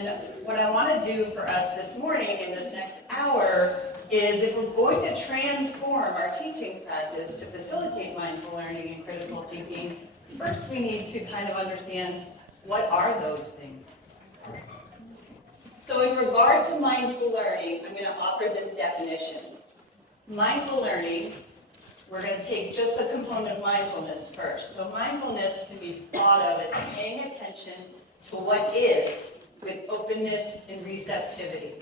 And what I want to do for us this morning in this next hour is, if we're going to transform our teaching practice to facilitate mindful learning and critical thinking, first we need to kind of understand, what are those things? So in regard to mindful learning, I'm going to offer this definition. Mindful learning, we're going to take just the component of mindfulness first. So mindfulness can be thought of as paying attention to what is with openness and receptivity.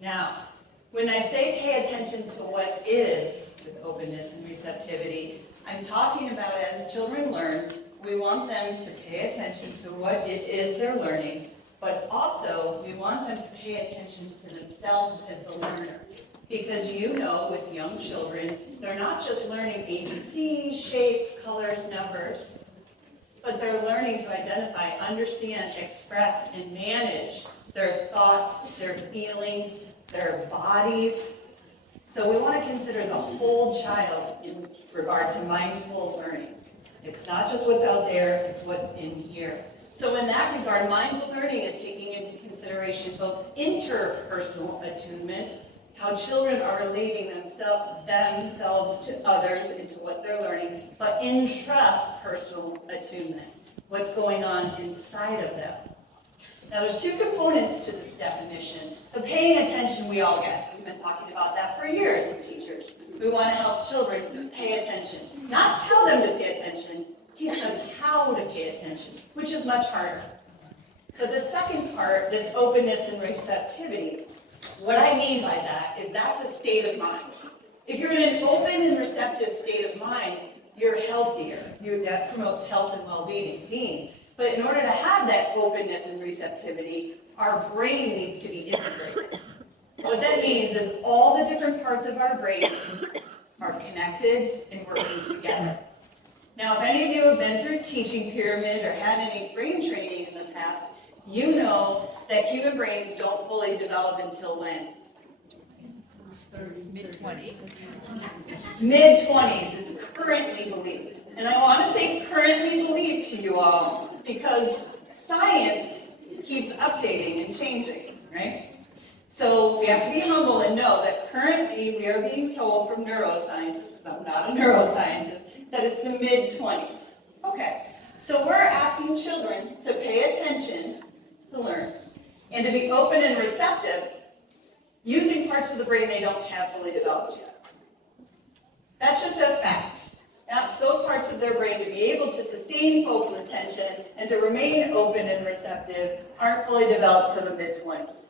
Now, when I say pay attention to what is with openness and receptivity, I'm talking about, as children learn, we want them to pay attention to what it is they're learning, but also we want them to pay attention to themselves as the learner. Because you know, with young children, they're not just learning ABCs, shapes, colors, numbers, but they're learning to identify, understand, express, and manage their thoughts, their feelings, their bodies. So we want to consider the whole child in regard to mindful learning. It's not just what's out there, it's what's in here. So in that regard, mindful learning is taking into consideration both interpersonal attunement, how children are relating themselves to others into what they're learning, but intrapersonal attunement, what's going on inside of them. Now there's two components to this definition. The paying attention we all get. We've been talking about that for years as teachers. We want to help children pay attention. Not tell them to pay attention, teach them how to pay attention, which is much harder. But the second part, this openness and receptivity, what I mean by that is that's a state of mind. If you're in an open and receptive state of mind, you're healthier. That promotes health and well-being. But in order to have that openness and receptivity, our brain needs to be integrated. What that means is all the different parts of our brain are connected and working together. Now, if any of you have been through teaching pyramid or had any brain training in the past, you know that human brains don't fully develop until when? Mid-20s. Mid-20s, it's currently believed. And I want to say currently believed to you all because science keeps updating and changing, right? So we have to be humble and know that currently we are being told from neuroscientists, because I'm not a neuroscientist, that it's the mid-20s. Okay, so we're asking children to pay attention to learn and to be open and receptive using parts of the brain they don't have fully developed yet. That's just a fact. Now, those parts of their brain to be able to sustain focal attention and to remain open and receptive aren't fully developed till the mid-20s.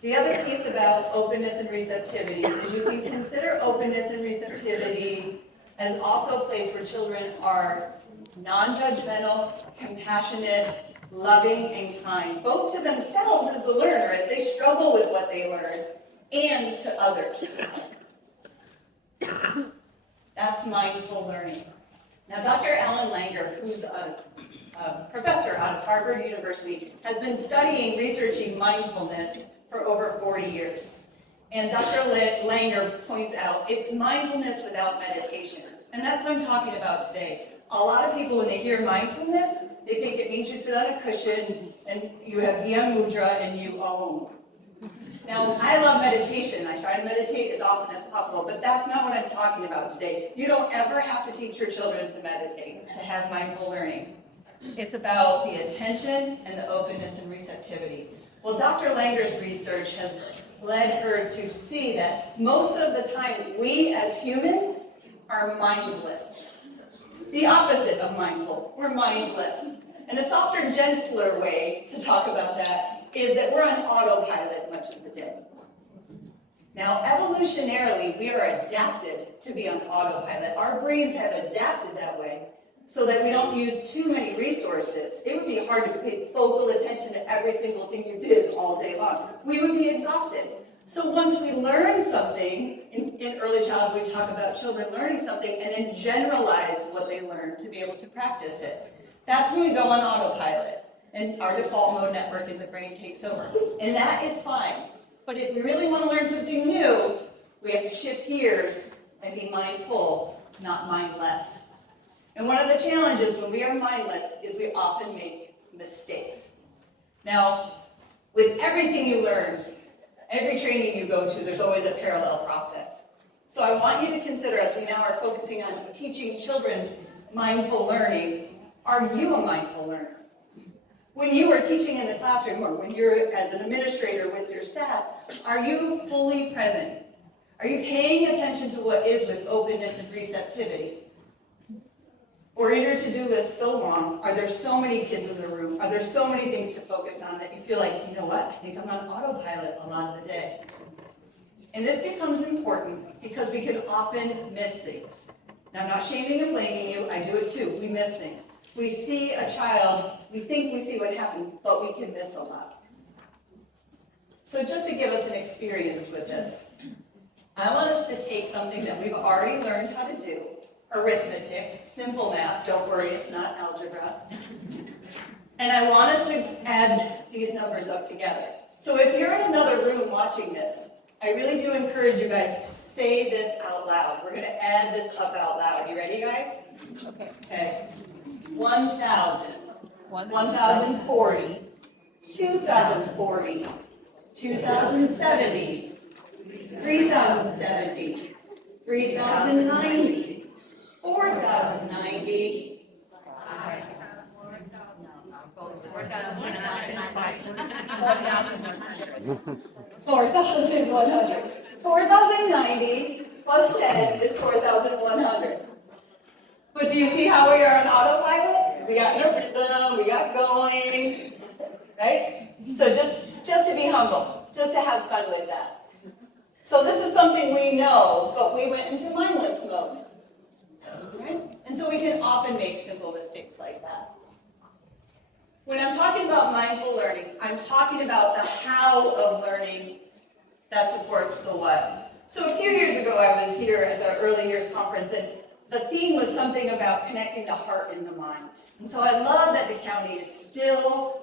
The other piece about openness and receptivity is you can consider openness and receptivity as also a place where children are non-judgmental, compassionate, loving, and kind, both to themselves as the learner, as they struggle with what they learn, and to others. That's mindful learning. Now, Dr. Alan Langer, who's a professor out of Harvard University, has been researching mindfulness for over 40 years. And Dr. Langer points out, it's mindfulness without meditation. And that's what I'm talking about today. A lot of people, when they hear mindfulness, they think it means you sit on a cushion and you have Via Mudra and you own. Now, I love meditation. I try to meditate as often as possible, but that's not what I'm talking about today. You don't ever have to teach your children to meditate, to have mindful learning. It's about the attention and the openness and receptivity. Well, Dr. Langer's research has led her to see that most of the time we as humans are mindless. The opposite of mindful, we're mindless. And a softer, gentler way to talk about that is that we're on autopilot much of the day. Now, evolutionarily, we are adapted to be on autopilot. Our brains have adapted that way so that we don't use too many resources. It would be hard to pay focal attention to every single thing you did all day long. We would be exhausted. So once we learn something, in early childhood we talk about children learning something and then generalize what they learn to be able to practice it. That's when we go on autopilot and our default mode network in the brain takes over. And that is fine. But if we really want to learn something new, we have to shift gears and be mindful, not mindless. And one of the challenges when we are mindless is we often make mistakes. Now, with everything you learn, every training you go to, there's always a parallel process. So I want you to consider, as we now are focusing on teaching children mindful learning, are you a mindful learner? When you are teaching in the classroom, or when you're as an administrator with your staff, are you fully present? Are you paying attention to what is with openness and receptivity? Or is your to-do list so long? Are there so many kids in the room? Are there so many things to focus on that you feel like, you know what, I think I'm on autopilot a lot of the day? And this becomes important because we can often miss things. Now, I'm not shaming and blaming you, I do it too. We miss things. We see a child, we think we see what happened, but we can miss a lot. So just to give us an experience with this, I want us to take something that we've already learned how to do, arithmetic, simple math, don't worry, it's not algebra. And I want us to add these numbers up together. So if you're in another room watching this, I really do encourage you guys to say this out loud. We're going to add this up out loud. You ready, guys? Okay. 1,000, 1,040, 2,040, 2,070, 3,070, 3,090, 4,090, 4,100. 4,090 plus 10 is 4,100. But do you see how we are on autopilot? We got no rhythm, we got going, right? So just to be humble, just to have fun with that. So this is something we know, but we went into mindless mode, right? And so we can often make simple mistakes like that. When I'm talking about mindful learning, I'm talking about the how of learning that supports the what. So a few years ago, I was here at the early years conference, and the theme was something about connecting the heart and the mind. And so I love that the county is still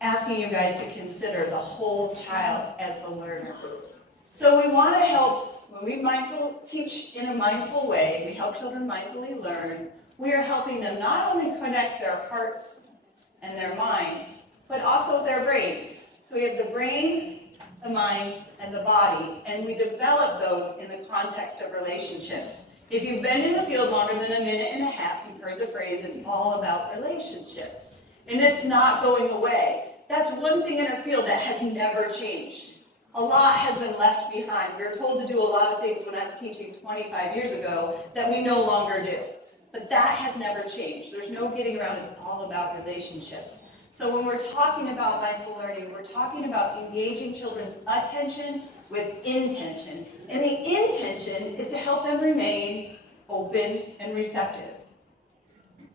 asking you guys to consider the whole child as the learner. So we want to help, when we teach in a mindful way, we help children mindfully learn, we are helping them not only connect their hearts and their minds, but also their brains. So we have the brain, the mind, and the body, and we develop those in the context of relationships. If you've been in the field longer than a minute and a half, you've heard the phrase, it's all about relationships. And it's not going away. That's one thing in our field that has never changed. A lot has been left behind. We were told to do a lot of things when I was teaching 25 years ago that we no longer do. But that has never changed. There's no getting around, it's all about relationships. So when we're talking about mindful learning, we're talking about engaging children's attention with intention. And the intention is to help them remain open and receptive.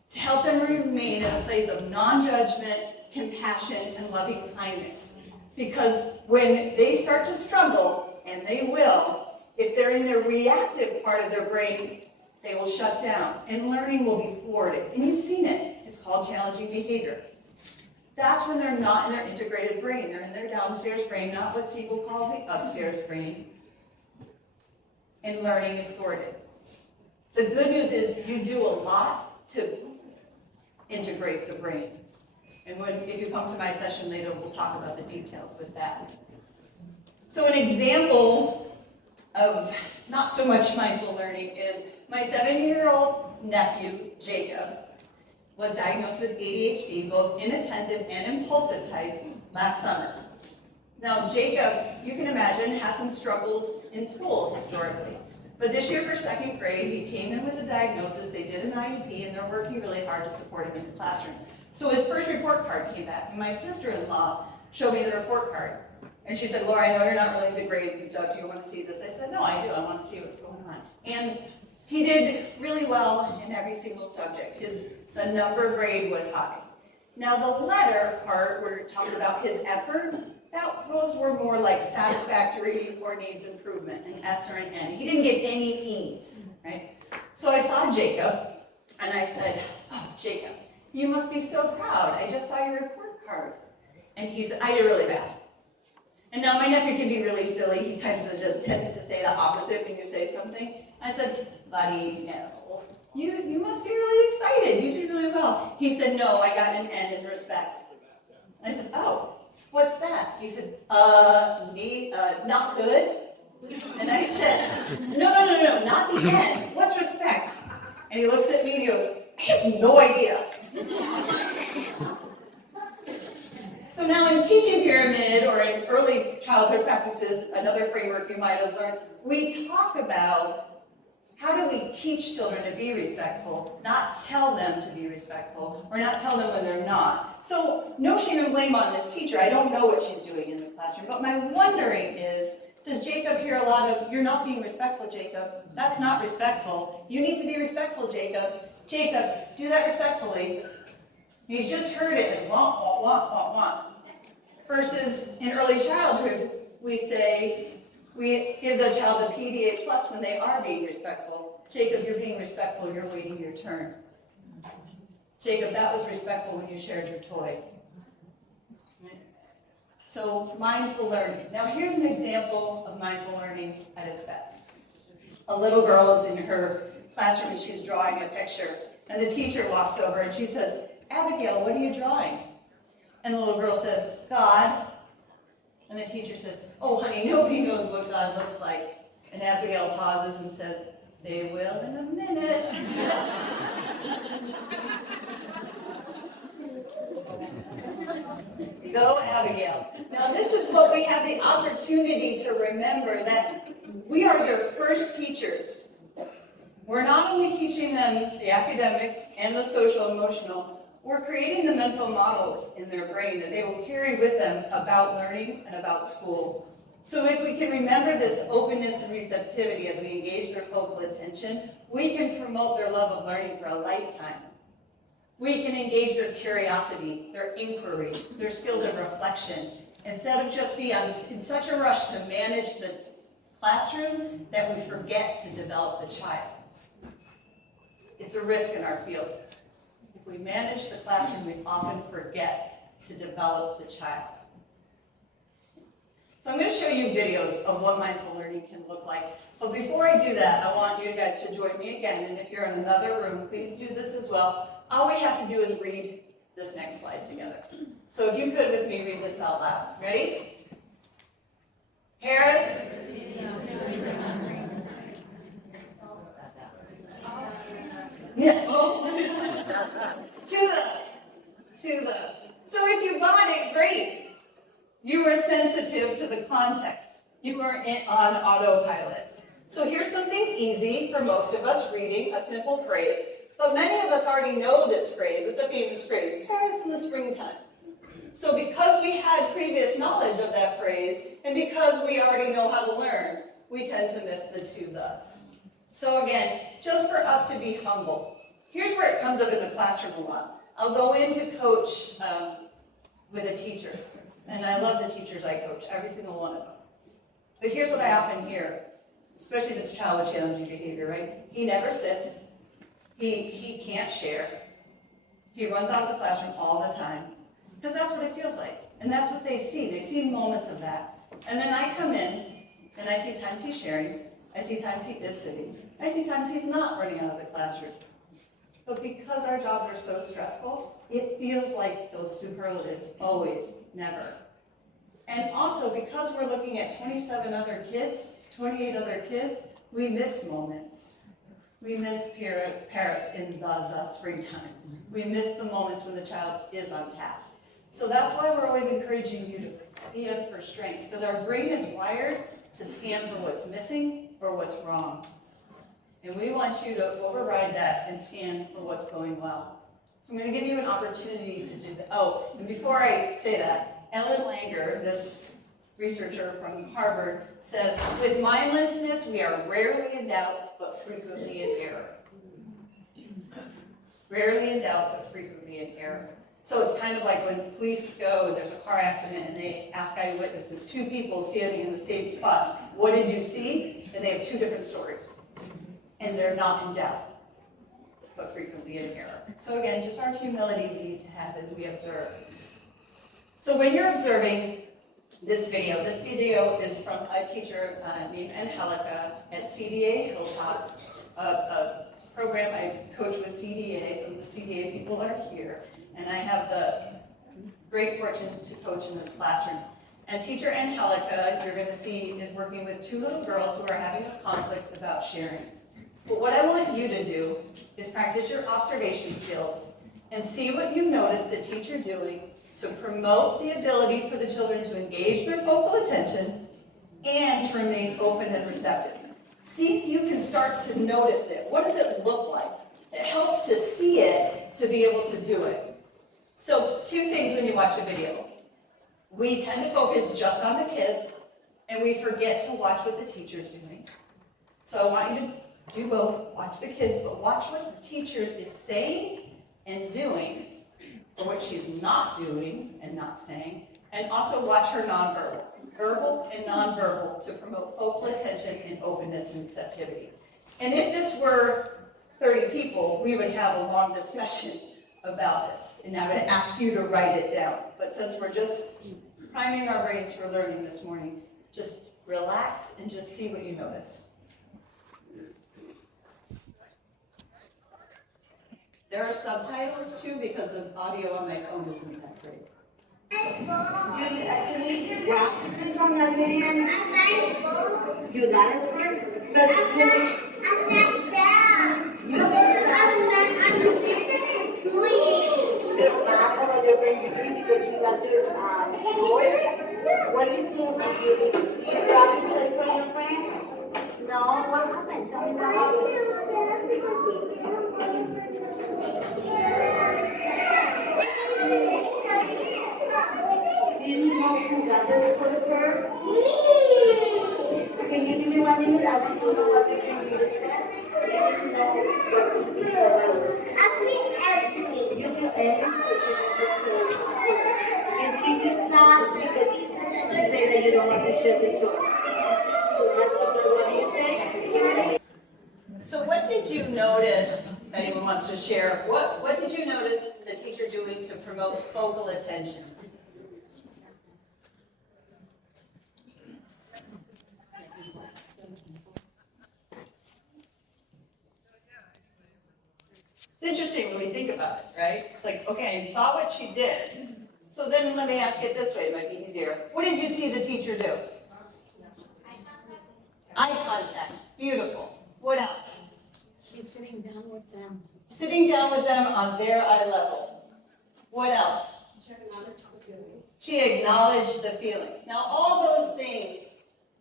To help them remain in a place of non-judgment, compassion, and loving kindness. Because when they start to struggle, and they will, if they're in their reactive part of their brain, they will shut down, and learning will be thwarted. And you've seen it. It's called challenging behavior. That's when they're not in their integrated brain. They're in their downstairs brain, not what Siegel calls the upstairs brain. And learning is thwarted. The good news is you do a lot to integrate the brain. And if you come to my session later, we'll talk about the details with that. So an example of not so much mindful learning is my 7-year-old nephew, Jacob, was diagnosed with ADHD, both inattentive and impulsive type, last summer. Now, Jacob, you can imagine, has some struggles in school historically. But this year for 2nd grade, he came in with a diagnosis, they did an IEP, and they're working really hard to support him in the classroom. So his first report card came back, and my sister-in-law showed me the report card. And she said, Laura, I know you're not really into grades and stuff, do you want to see this? I said, no, I do, I want to see what's going on. And he did really well in every single subject. The number grade was high. Now the letter part, we're talking about his effort, those were more like satisfactory or needs improvement, an S or an N. He didn't get any E's, right? So I saw Jacob, and I said, oh, Jacob, you must be so proud. I just saw your report card. And he said, I did really bad. And now my nephew can be really silly. He kind of just tends to say the opposite when you say something. I said, buddy, no. You must be really excited. You did really well. He said, no, I got an N in respect. I said, oh, what's that? He said, not good. And I said, no, not the end. What's respect? And he looks at me and he goes, I have no idea. So now in teaching pyramid or in early childhood practices, another framework you might have learned, we talk about how do we teach children to be respectful, not tell them to be respectful, or not tell them when they're not. So no shame and blame on this teacher. I don't know what she's doing in the classroom, but my wondering is, does Jacob hear a lot of, you're not being respectful, Jacob. That's not respectful. You need to be respectful, Jacob. Jacob, do that respectfully. He's just heard it and wah, wah, wah, wah, wah. Versus in early childhood, we give the child a PDA plus when they are being respectful. Jacob, you're being respectful, you're waiting your turn. Jacob, that was respectful when you shared your toy. So mindful learning. Now here's an example of mindful learning at its best. A little girl is in her classroom and she's drawing a picture. And the teacher walks over and she says, Abigail, what are you drawing? And the little girl says, God. And the teacher says, oh, honey, nobody knows what God looks like. And Abigail pauses and says, they will in a minute. Go, Abigail. Now, this is what we have the opportunity to remember, that we are their first teachers. We're not only teaching them the academics and the social emotional, we're creating the mental models in their brain that they will carry with them about learning and about school. So if we can remember this openness and receptivity as we engage their focal attention, we can promote their love of learning for a lifetime. We can engage their curiosity, their inquiry, their skills of reflection, instead of just be in such a rush to manage the classroom that we forget to develop the child. It's a risk in our field. If we manage the classroom, we often forget to develop the child. So I'm going to show you videos of what mindful learning can look like. But before I do that, I want you guys to join me again. And if you're in another room, please do this as well. All we have to do is read this next slide together. So if you could with me, read this out loud. Ready? Paris. Yeah. To those. So if you got it, great. You were sensitive to the context. You were on autopilot. So here's something easy for most of us reading, a simple phrase. But many of us already know this phrase. It's a famous phrase, Paris in the springtime. So because we had previous knowledge of that phrase, and because we already know how to learn, we tend to miss the to thus. So again, just for us to be humble. Here's where it comes up in the classroom a lot. I'll go in to coach with a teacher. And I love the teachers I coach, every single one of them. But here's what I often hear, especially if it's a child with challenging behavior, right? He never sits. He can't share. He runs out of the classroom all the time. Because that's what it feels like. And that's what they've seen. They've seen moments of that. And then I come in, and I see times he's sharing. I see times he is sitting. I see times he's not running out of the classroom. But because our jobs are so stressful, it feels like those superlatives, always, never. And also, because we're looking at 27 other kids, 28 other kids, we miss moments. We miss Paris in the springtime. We miss the moments when the child is on task. So that's why we're always encouraging you to scan for strengths, because our brain is wired to scan for what's missing or what's wrong. And we want you to override that and scan for what's going well. So I'm going to give you an opportunity to do that. Oh, and before I say that, Ellen Langer, this researcher from Harvard, says, with mindlessness, we are rarely in doubt, but frequently in error. Rarely in doubt, but frequently in error. So it's kind of like when police go and there's a car accident and they ask eyewitnesses, two people standing in the same spot, what did you see? And they have two different stories. And they're not in doubt, but frequently in error. So again, just our humility we need to have as we observe. So when you're observing this video is from a teacher named Angelica at CDA Hilltop, a program I coach with CDA. Some of the CDA people are here. And I have the great fortune to coach in this classroom. And teacher Angelica, you're going to see, is working with two little girls who are having a conflict about sharing. But what I want you to do is practice your observation skills and see what you notice the teacher doing to promote the ability for the children to engage their focal attention and to remain open and receptive. See if you can start to notice it. What does it look like? It helps to see it to be able to do it. So, two things when you watch a video. We tend to focus just on the kids, and we forget to watch what the teacher's doing. So I want you to do both. Watch the kids, but watch what the teacher is saying and doing, or what she's not doing and not saying, and also watch her nonverbal, verbal and nonverbal, to promote focal attention and openness and receptivity. And if this were 30 people, we would have a long discussion about this, and I would ask you to write it down. But since we're just priming our brains for learning this morning, just relax and just see what you notice. There are subtitles too, because the audio on my phone isn't that great. What do you think of you? You got to play for your friend? No, what happened? Tell me what happened. Do you know who got the report first? Can you give me 1 minute? I want to know what they can do. You feel angry? And she just not because she say that you don't want to share the story. So what do you say? So what did you notice, if anyone wants to share, what did you notice the teacher doing to promote focal attention? It's interesting when we think about it, right? It's like, okay, you saw what she did. So then let me ask it this way, it might be easier. What did you see the teacher do? Eye contact. Beautiful. What else? She's sitting down with them. Sitting down with them on their eye level. What else? She acknowledged the feelings. Now, all those things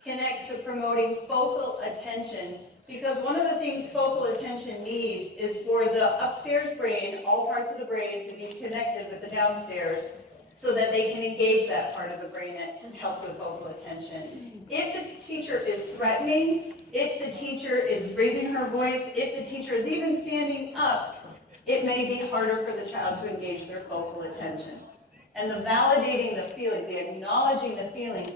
connect to promoting focal attention, because one of the things focal attention needs is for the upstairs brain, all parts of the brain, to be connected with the downstairs so that they can engage that part of the brain that helps with focal attention. If the teacher is threatening, if the teacher is raising her voice, if the teacher is even standing up, it may be harder for the child to engage their focal attention. And the validating the feelings, the acknowledging the feelings,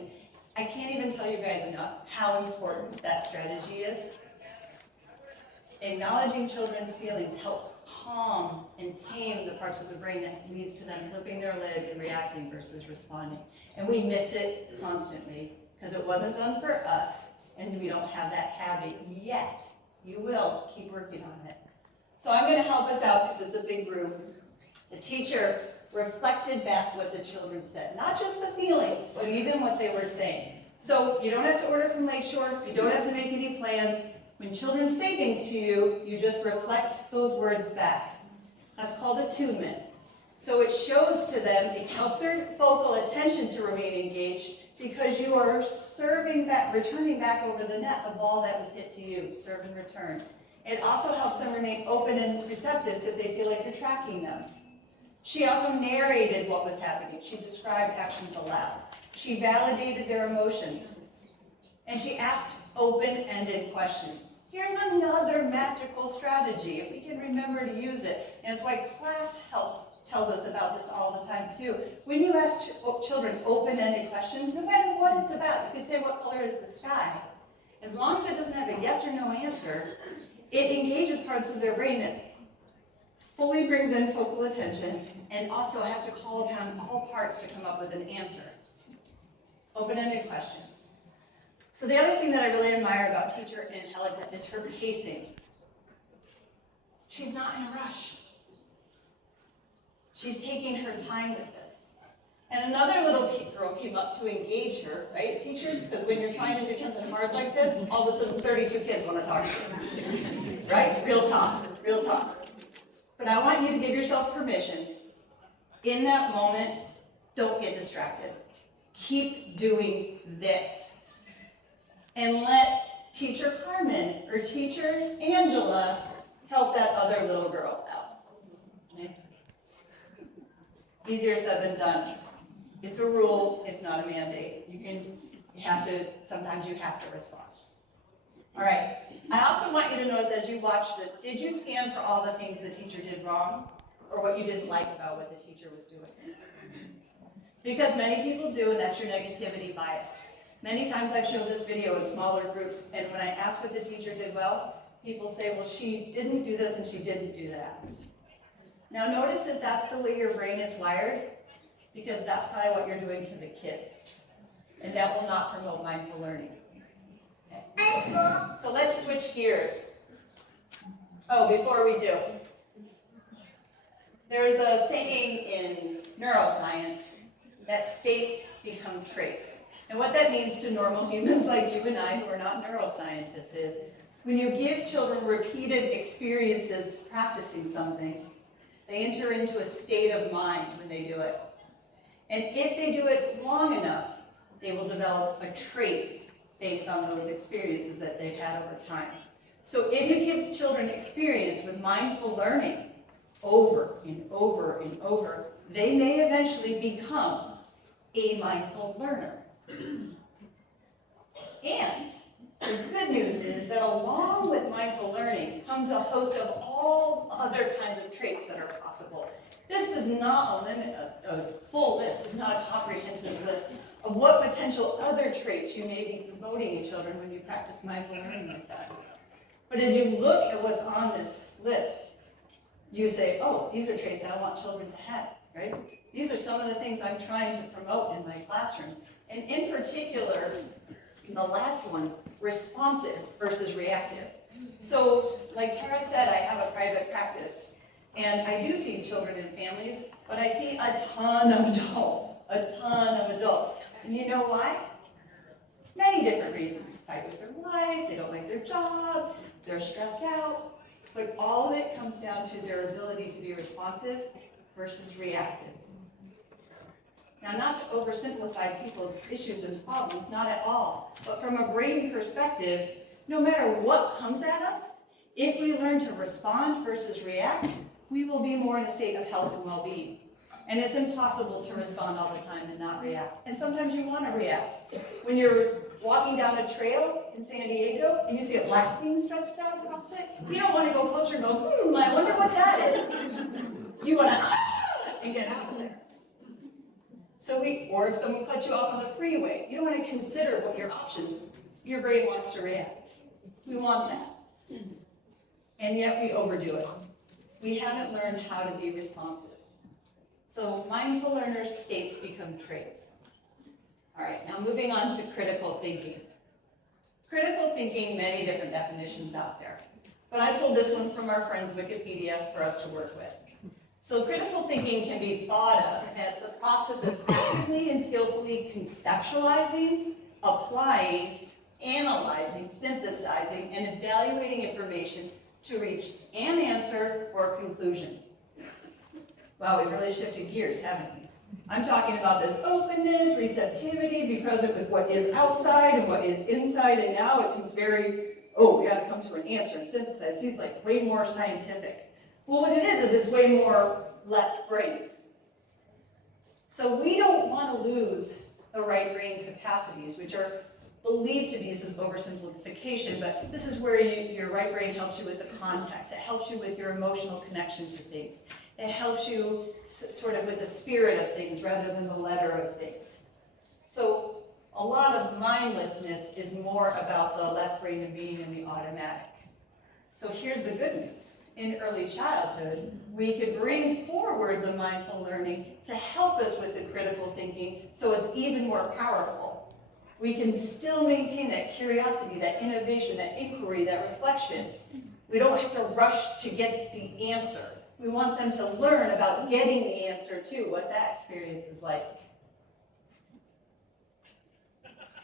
I can't even tell you guys enough how important that strategy is. Acknowledging children's feelings helps calm and tame the parts of the brain that leads to them flipping their lid and reacting versus responding. And we miss it constantly because it wasn't done for us, and we don't have that habit yet. You will. Keep working on it. So I'm going to help us out because it's a big group. The teacher reflected back what the children said, not just the feelings, but even what they were saying. So you don't have to order from Lakeshore. You don't have to make any plans. When children say things to you, you just reflect those words back. That's called attunement. So it shows to them, it helps their focal attention to remain engaged because you are returning back over the net the ball that was hit to you, serve and return. It also helps them remain open and receptive because they feel like you're tracking them. She also narrated what was happening. She described actions aloud. She validated their emotions. And she asked open-ended questions. Here's another magical strategy, if we can remember to use it. And it's why class tells us about this all the time too. When you ask children open-ended questions, no matter what it's about, you can say, what color is the sky? As long as it doesn't have a yes or no answer, it engages parts of their brain that fully brings in focal attention and also has to call upon all parts to come up with an answer. Open-ended questions. So the other thing that I really admire about teacher Angelica is her pacing. She's not in a rush. She's taking her time with this. And another little girl came up to engage her, right, teachers? Because when you're trying to do something hard like this, all of a sudden 32 kids want to talk to you. Right? Real talk, real talk. But I want you to give yourself permission. In that moment, don't get distracted. Keep doing this. And let Teacher Carmen or Teacher Angela help that other little girl out. Okay? Easier said than done. It's a rule, it's not a mandate. Sometimes you have to respond. All right, I also want you to notice as you watch this, did you scan for all the things the teacher did wrong or what you didn't like about what the teacher was doing? Because many people do, and that's your negativity bias. Many times I've shown this video in smaller groups, and when I ask what the teacher did well, people say, well, she didn't do this and she didn't do that. Now notice if that's the way your brain is wired, because that's probably what you're doing to the kids. And that will not promote mindful learning. Okay. So let's switch gears. Oh, before we do, there's a saying in neuroscience that states become traits. And what that means to normal humans like you and I who are not neuroscientists is, when you give children repeated experiences practicing something, they enter into a state of mind when they do it. And if they do it long enough, they will develop a trait based on those experiences that they've had over time. So if you give children experience with mindful learning over and over and over, they may eventually become a mindful learner. And the good news is that along with mindful learning comes a host of all other kinds of traits that are possible. This is not a full list, this is not a comprehensive list of what potential other traits you may be promoting in children when you practice mindful learning like that. But as you look at what's on this list, you say, oh, these are traits I want children to have, right? These are some of the things I'm trying to promote in my classroom. And in particular, the last one, responsive versus reactive. So, like Tara said, I have a private practice, and I do see children and families, but I see a ton of adults. And you know why? Many different reasons. Fight with their wife, they don't like their job, they're stressed out, but all of it comes down to their ability to be responsive versus reactive. Now, not to oversimplify people's issues and problems, not at all, but from a brain perspective, no matter what comes at us, if we learn to respond versus react, we will be more in a state of health and well-being. And it's impossible to respond all the time and not react. And sometimes you want to react. When you're walking down a trail in San Diego and you see a black thing stretched out across it, you don't want to go closer and go, I wonder what that is. You want to, and get out of there. Or if someone cuts you off on the freeway, you don't want to consider what your options, your brain wants to react. We want that. And yet we overdo it. We haven't learned how to be responsive. So mindful learners' states become traits. All right, now moving on to critical thinking. Critical thinking, many different definitions out there. But I pulled this one from our friends Wikipedia for us to work with. So critical thinking can be thought of as the process of actively and skillfully conceptualizing, applying, analyzing, synthesizing, and evaluating information to reach an answer or conclusion. Wow, we've really shifted gears, haven't we? I'm talking about this openness, receptivity, be present with what is outside and what is inside, and now it seems very, we gotta come to an answer and synthesize. It seems like way more scientific. Well, what it is it's way more left brain. So we don't want to lose the right brain capacities, which are believed to be, this is oversimplification, but this is where your right brain helps you with the context. It helps you with your emotional connection to things. It helps you sort of with the spirit of things rather than the letter of things. So a lot of mindlessness is more about the left brain and being in the automatic. So here's the good news. In early childhood, we could bring forward the mindful learning to help us with the critical thinking so it's even more powerful. We can still maintain that curiosity, that innovation, that inquiry, that reflection. We don't have to rush to get the answer. We want them to learn about getting the answer too, what that experience is like.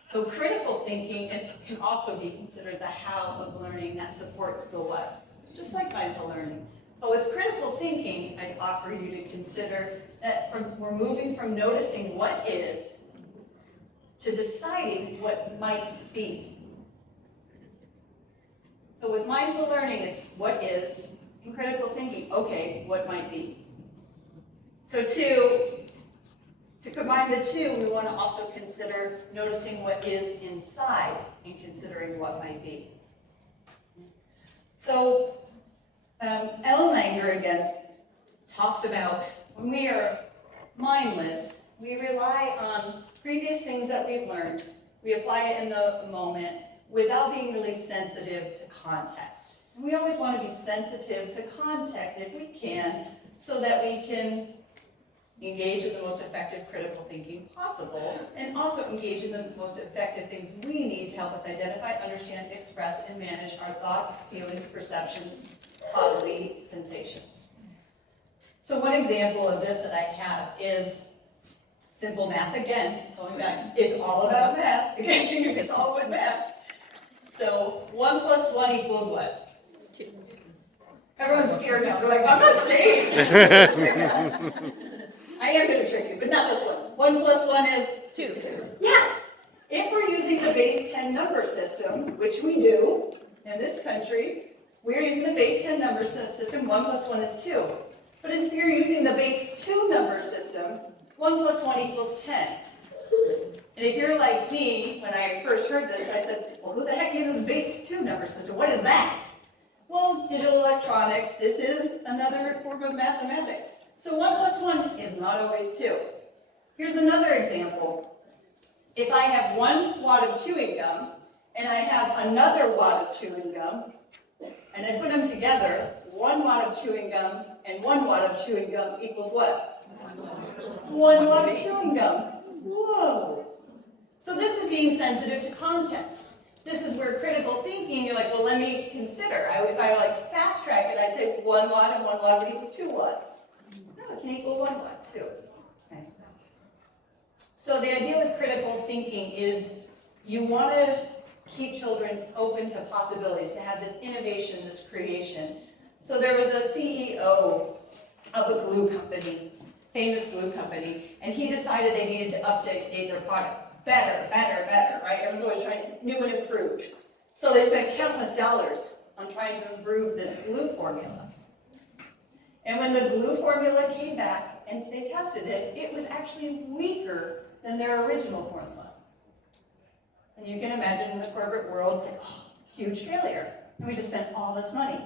So critical thinking can also be considered the how of learning that supports the what, just like mindful learning. But with critical thinking, I offer you to consider that we're moving from noticing what is to deciding what might be. So with mindful learning, it's what is, and critical thinking, okay, what might be. So to combine the two, we want to also consider noticing what is inside and considering what might be. So Ellen Langer, again, talks about when we are mindless, we rely on previous things that we've learned. We apply it in the moment without being really sensitive to context. And we always want to be sensitive to context if we can, so that we can engage in the most effective critical thinking possible, and also engage in the most effective things we need to help us identify, understand, express, and manage our thoughts, feelings, perceptions, bodily sensations. So one example of this that I have is simple math again, going back. It's all about math. Again, it's all with math. So 1 + 1 equals what? 2. Everyone's scared now. They're like, I'm not saying it. I am going to trick you, but not this one. 1 + 1 is 2. Yes! If we're using the base 10 number system, which we do in this country, we're using the base 10 number system, 1 + 1 is 2. But if you're using the base 2 number system, 1 + 1 equals 10. And if you're like me, when I first heard this, I said, well, who the heck uses base 2 number system? What is that? Well, digital electronics, this is another form of mathematics. So 1 + 1 is not always 2. Here's another example. If I have 1 wad of chewing gum, and I have another wad of chewing gum, and I put them together, 1 wad of chewing gum and 1 wad of chewing gum equals what? 1 wad of chewing gum. Whoa. So this is being sensitive to context. This is where critical thinking, you're like, well, let me consider. If I like fast track it, I'd say 1 wad and 1 wad would equals 2 wads. No, it can equal 1 wad too. Okay. So the idea with critical thinking is you want to keep children open to possibilities, to have this innovation, this creation. So there was a CEO of a glue company, famous glue company, and he decided they needed to update their product. Better, right? Everyone was trying new and improved. So they spent countless dollars on trying to improve this glue formula. And when the glue formula came back and they tested it, it was actually weaker than their original formula. And you can imagine in the corporate world, it's like, oh, huge failure. And we just spent all this money.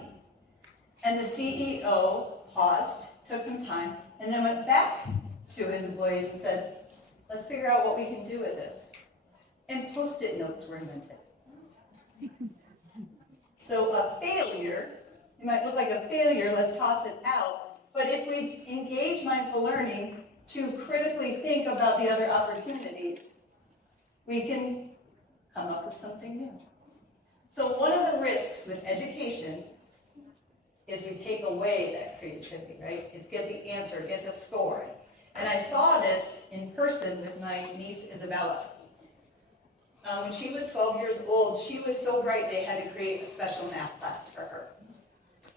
And the CEO paused, took some time, and then went back to his employees and said, let's figure out what we can do with this. And Post-it notes were invented. So a failure, it might look like a failure, let's toss it out. But if we engage mindful learning to critically think about the other opportunities, we can come up with something new. So one of the risks with education is we take away that creativity, right? It's get the answer, get the score. And I saw this in person with my niece, Isabella. When she was 12 years old, she was so bright they had to create a special math class for her.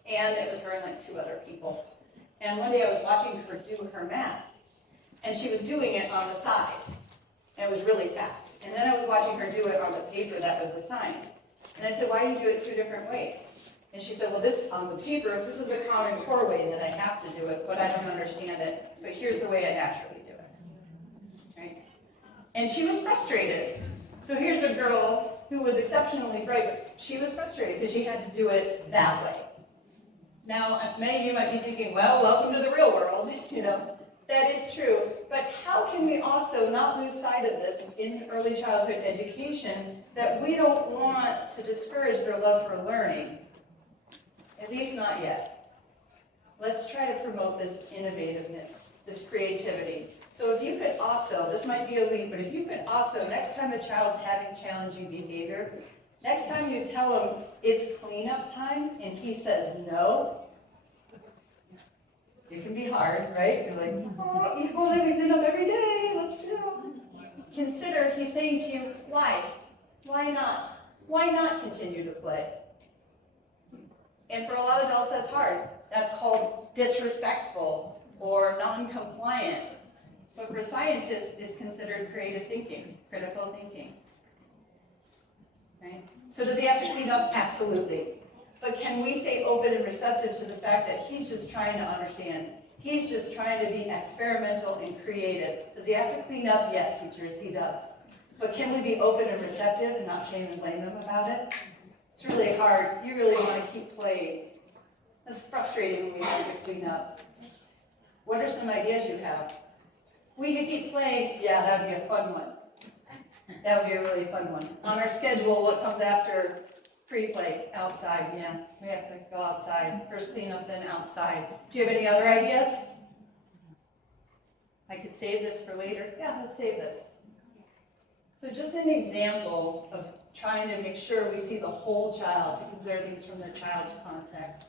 And it was her and like 2 other people. And one day I was watching her do her math, and she was doing it on the side. And it was really fast. And then I was watching her do it on the paper that was assigned. And I said, why do you do it 2 different ways? And she said, well, this on the paper, this is a common core way that I have to do it, but I don't understand it. But here's the way I naturally do it. Right? And she was frustrated. So here's a girl who was exceptionally bright, but she was frustrated because she had to do it that way. Now, many of you might be thinking, well, welcome to the real world, you know. That is true, but how can we also not lose sight of this in early childhood education, that we don't want to discourage their love for learning? At least not yet. Let's try to promote this innovativeness, this creativity. So if you could also, this might be a leap, but if you could also, next time a child's having challenging behavior, next time you tell him it's cleanup time and he says no, it can be hard, right? You're like, oh, equal, we clean up every day, let's do it. consider, he's saying to you, why? Why not? Why not continue to play? And for a lot of adults, that's hard. That's called disrespectful or non-compliant. But for scientists, it's considered creative thinking, critical thinking. Right? So does he have to clean up? Absolutely. But can we stay open and receptive to the fact that he's just trying to understand? He's just trying to be experimental and creative. Does he have to clean up? Yes, teachers, he does. But can we be open and receptive and not shame and blame him about it? It's really hard. You really want to keep playing. That's frustrating when we have to clean up. What are some ideas you have? We could keep playing. Yeah, that would be a fun one. That would be a really fun one. On our schedule, what comes after pre-play? Outside, yeah. We have to go outside. First clean up, then outside. Do you have any other ideas? I could save this for later. Yeah, let's save this. So just an example of trying to make sure we see the whole child, to consider things from the child's context.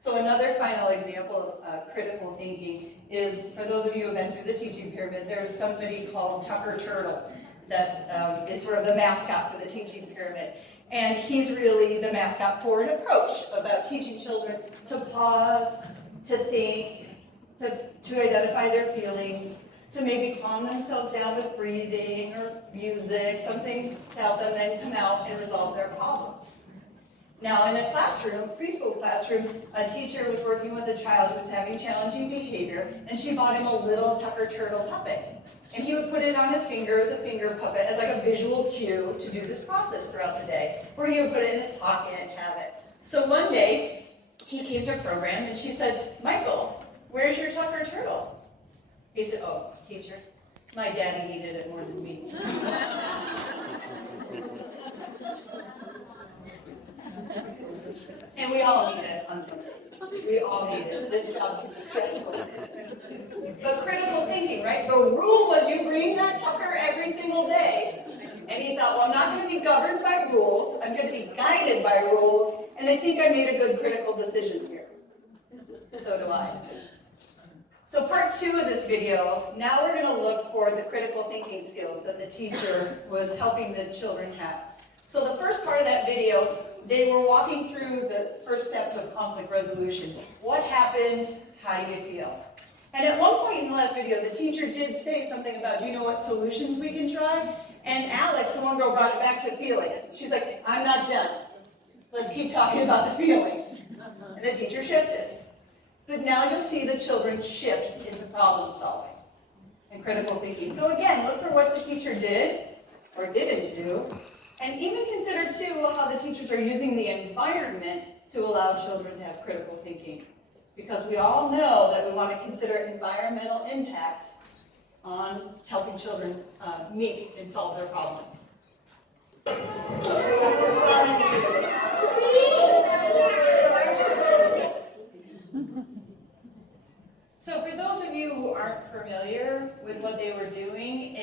So another final example of critical thinking is, for those of you who have been through the teaching pyramid, there's somebody called Tucker Turtle that is sort of the mascot for the teaching pyramid. And he's really the mascot for an approach about teaching children to pause, to think, to identify their feelings, to maybe calm themselves down with breathing or music, something to help them then come out and resolve their problems. Now in a classroom, preschool classroom, a teacher was working with a child who was having challenging behavior, and she bought him a little Tucker Turtle puppet. And he would put it on his finger as a finger puppet, as like a visual cue to do this process throughout the day, or he would put it in his pocket and have it. So one day, he came to program and she said, "Michael, where's your Tucker Turtle?" He said, "Oh, teacher, my daddy needed it more than me." And we all need it on some days. We all need it. This job can be stressful. But critical thinking, right? The rule was you bring that Tucker every single day. And he thought, well, I'm not going to be governed by rules. I'm going to be guided by rules. And I think I made a good critical decision here. So do I. So part 2 of this video, now we're going to look for the critical thinking skills that the teacher was helping the children have. So the first part of that video, they were walking through the first steps of conflict resolution. What happened? How do you feel? And at one point in the last video, the teacher did say something about, do you know what solutions we can try? And Alex, the one girl, brought it back to feelings. She's like, I'm not done. Let's keep talking about the feelings. And the teacher shifted. But now you'll see the children shift into problem solving and critical thinking. So again, look for what the teacher did or didn't do. And even consider, too, how the teachers are using the environment to allow children to have critical thinking. Because we all know that we want to consider environmental impact on helping children meet and solve their problems. So for those of you who aren't familiar with what they were doing,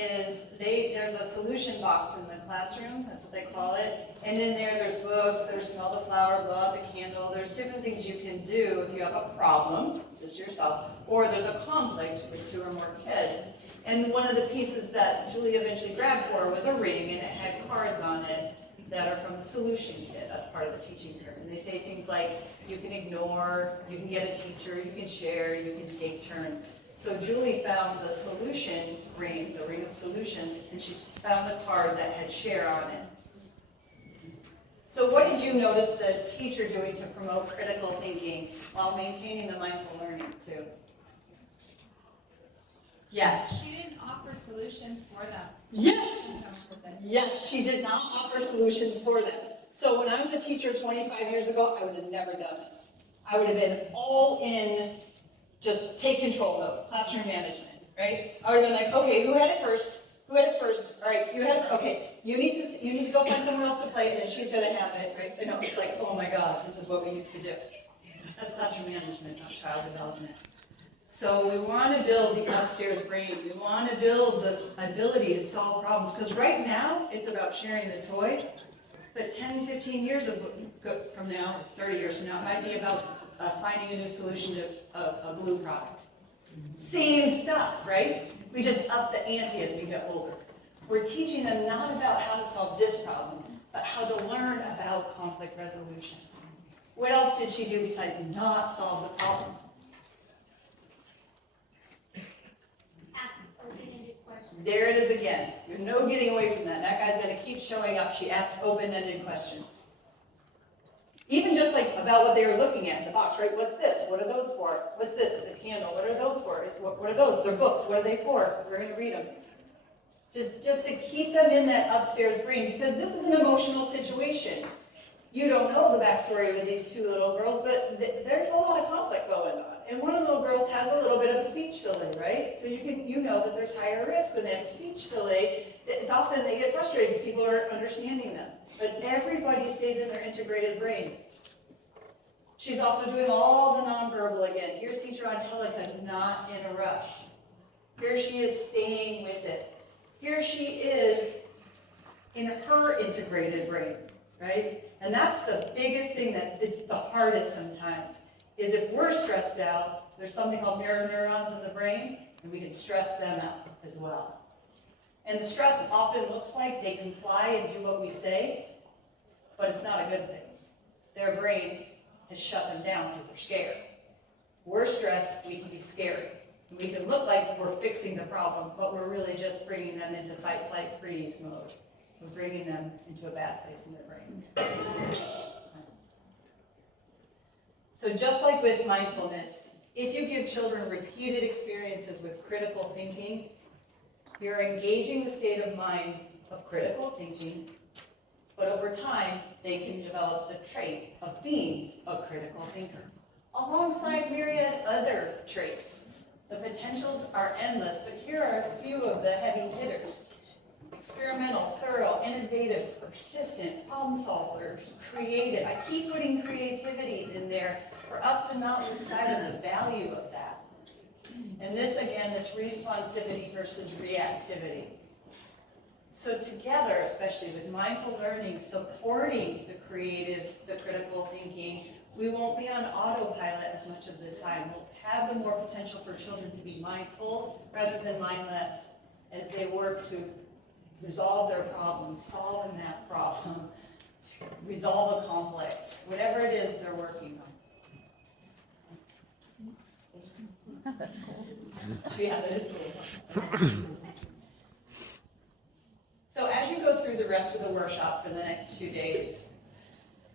there's a solution box in the classroom, that's what they call it, and in there's books, there's smell the flower, blow out the candle, there's different things you can do if you have a problem, just yourself, or there's a conflict with 2 or more kids. And one of the pieces that Julie eventually grabbed for was a ring, and it had cards on it that are from the solution kit. That's part of the teaching curve. And they say things like, you can ignore, you can get a teacher, you can share, you can take turns. So Julie found the solution ring, the ring of solutions, and she found the card that had share on it. So what did you notice the teacher doing to promote critical thinking while maintaining the mindful learning too? Yes. She didn't offer solutions for them. Yes. Yes, she did not offer solutions for them. So when I was a teacher 25 years ago, I would have never done this. I would have been all in, just take control mode, classroom management, right? I would have been like, okay, who had it first? Who had it first? All right, you had it. Okay, you need to go find someone else to play it, and she's gonna have it, right? You know, it's like, oh my God, this is what we used to do. That's classroom management, not child development. So we want to build the upstairs brain. We want to build this ability to solve problems. Because right now, it's about sharing the toy. But 10, 15 years from now, 30 years from now, it might be about finding a new solution to a blue product. Same stuff, right? We just up the ante as we get older. We're teaching them not about how to solve this problem, but how to learn about conflict resolution. What else did she do besides not solve the problem? Ask open-ended questions. There it is again. There's no getting away from that. That guy's going to keep showing up. She asked open-ended questions. Even just like about what they were looking at in the box, right? What's this? What are those for? What's this? It's a candle. What are those for? What are those? They're books. What are they for? We're going to read them. Just to keep them in that upstairs brain, because this is an emotional situation. You don't know the backstory with these two little girls, but there's a lot of conflict going on. And one of the little girls has a little bit of a speech delay, right? So you know that there's higher risk when they have speech delay. It's often they get frustrated because people aren't understanding them. But everybody stayed in their integrated brains. She's also doing all the nonverbal again. Here's teacher on Pelican, not in a rush. Here she is staying with it. Here she is in her integrated brain, right? And that's the biggest thing it's the hardest sometimes, is if we're stressed out, there's something called mirror neurons in the brain, and we can stress them out as well. And the stress often looks like they comply and do what we say, but it's not a good thing. Their brain has shut them down because they're scared. We're stressed, we can be scared. We can look like we're fixing the problem, but we're really just bringing them into fight, flight, freeze mode. We're bringing them into a bad place in their brains. So just like with mindfulness, if you give children repeated experiences with critical thinking, you're engaging the state of mind of critical thinking, but over time, they can develop the trait of being a critical thinker, alongside myriad other traits. The potentials are endless, but here are a few of the heavy hitters. Experimental, thorough, innovative, persistent, problem solvers, creative. I keep putting creativity in there for us to not lose sight of the value of that. And this, again, this responsivity versus reactivity. So together, especially with mindful learning, supporting the creative, the critical thinking, we won't be on autopilot as much of the time. We'll have the more potential for children to be mindful rather than mindless as they work to resolve their problems, solve that problem, resolve a conflict, whatever it is they're working on. That's cool. Yeah, that is cool. So as you go through the rest of the workshop for the next 2 days,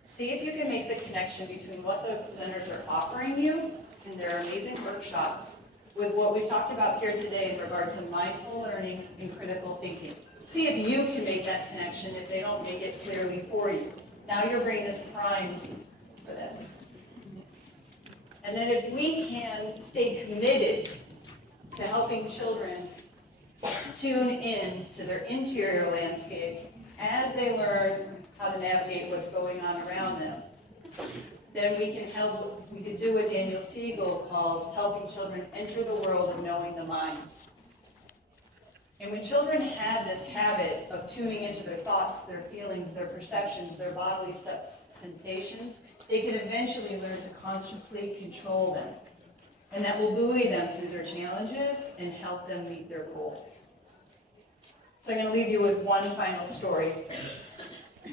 see if you can make the connection between what the presenters are offering you in their amazing workshops with what we talked about here today in regard to mindful learning and critical thinking. See if you can make that connection if they don't make it clearly for you. Now your brain is primed for this. And then if we can stay committed to helping children tune in to their interior landscape as they learn how to navigate what's going on around them, then we can do what Daniel Siegel calls helping children enter the world of knowing the mind. And when children have this habit of tuning into their thoughts, their feelings, their perceptions, their bodily sensations, they can eventually learn to consciously control them. And that will buoy them through their challenges and help them meet their goals. So I'm going to leave you with one final story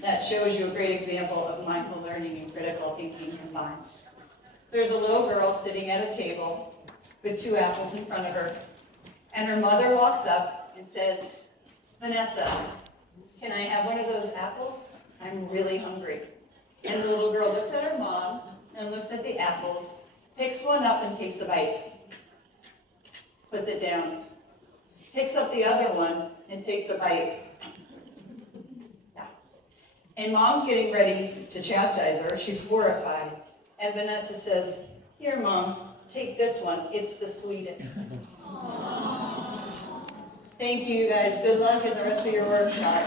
that shows you a great example of mindful learning and critical thinking combined. There's a little girl sitting at a table with 2 apples in front of her, and her mother walks up and says, "Vanessa, can I have one of those apples? I'm really hungry." And the little girl looks at her mom and looks at the apples, picks one up and takes a bite, puts it down, picks up the other one and takes a bite. And mom's getting ready to chastise her. She's horrified. And Vanessa says, "Here, Mom, take this one. It's the sweetest." Thank you, guys. Good luck in the rest of your workshop.